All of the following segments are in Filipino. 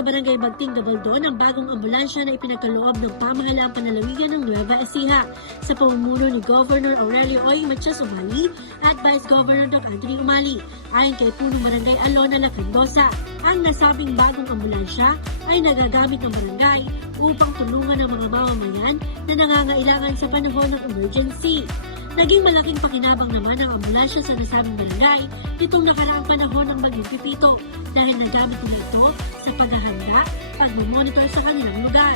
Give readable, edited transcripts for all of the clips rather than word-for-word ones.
sa Barangay Bagting, Gabaldon ang bagong ambulansya na ipinagkaloob ng pamahalaang panlalawigan ng Nueva Ecija sa pamumuno ni Governor Aurelio Oy Matias Umali at Vice Governor Doc Anthony Umali. Ayon kay Punong Barangay Alona Lacandosa, ang nasabing bagong ambulansya ay nagagamit ng barangay upang tulungan ang mga mamamayan na nangangailangan sa panahon ng emergency. Naging malaking pakinabang naman ang ambulansya sa nasabing barangay nitong nakaraang panahon ng Bagyong Pipito dahil nagamit nila ito sa paghahanda, pagmamonitor sa kanilang lugar.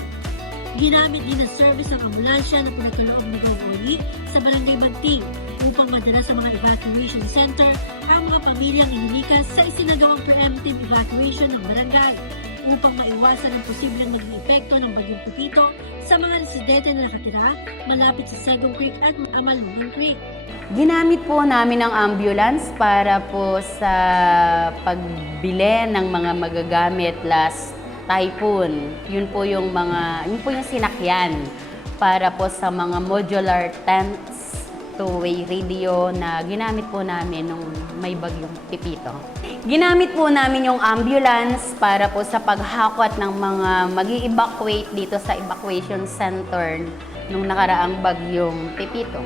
Ginamit din ng service ang ambulansya na pinagkaloob ni Governor sa Barangay Bagting upang madala sa mga evacuation center ang mga pamilyang inilikas sa isinagawang preemptive evacuation ng barangay upang maiwasan ang posibleng maging epekto ng Bagyong Pipito sa mga residente na nakatira malapit sa Segong Creek at Amalungan Creek. Ginamit po namin ang ambulance para po sa pagbili ng mga magagamit last typhoon. Yun po yung sinakyan para po sa mga modular tents, two-way radio na ginamit po namin nung may Bagyong Pipito. Ginamit po namin yung ambulance para po sa paghakot ng mga mag-i-evacuate dito sa evacuation center nung nakaraang Bagyong Pipito.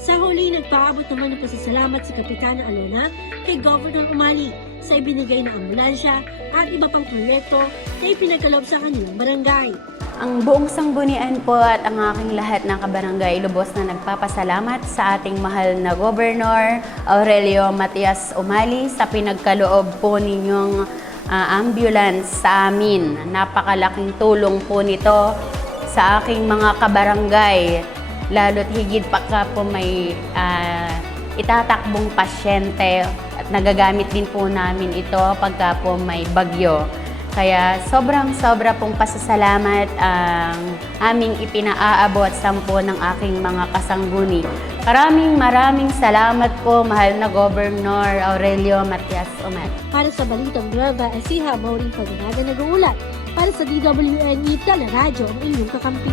Sa huli, nagpaabot naman ng pasasalamat si Kapitana Alona kay Governor Umali sa ibinigay na ambulansya at iba pang proyekto na ipinagkaloob sa kanilang barangay. Ang buong sanggunian po at ang aking lahat ng kabarangay lubos na nagpapasalamat sa ating mahal na Governor Aurelio Matias Umali sa pinagkaloob po ninyong ambulance sa amin. Napakalaking tulong po nito sa aking mga kabarangay, lalo't higit pa po may itatakbong pasyente at nagagamit din po namin ito pagka po may bagyo. Kaya sobra pong pasasalamat ang aming ipinaaabot sa po ng aking mga kasangguni. Maraming salamat po, mahal na Governor Aurelio Matias Umali. Para sa Balitang Nueva Ecija, Maureen Paganada nag-uulat. Para sa DWNE Teleradyo, ang inyong kakampi.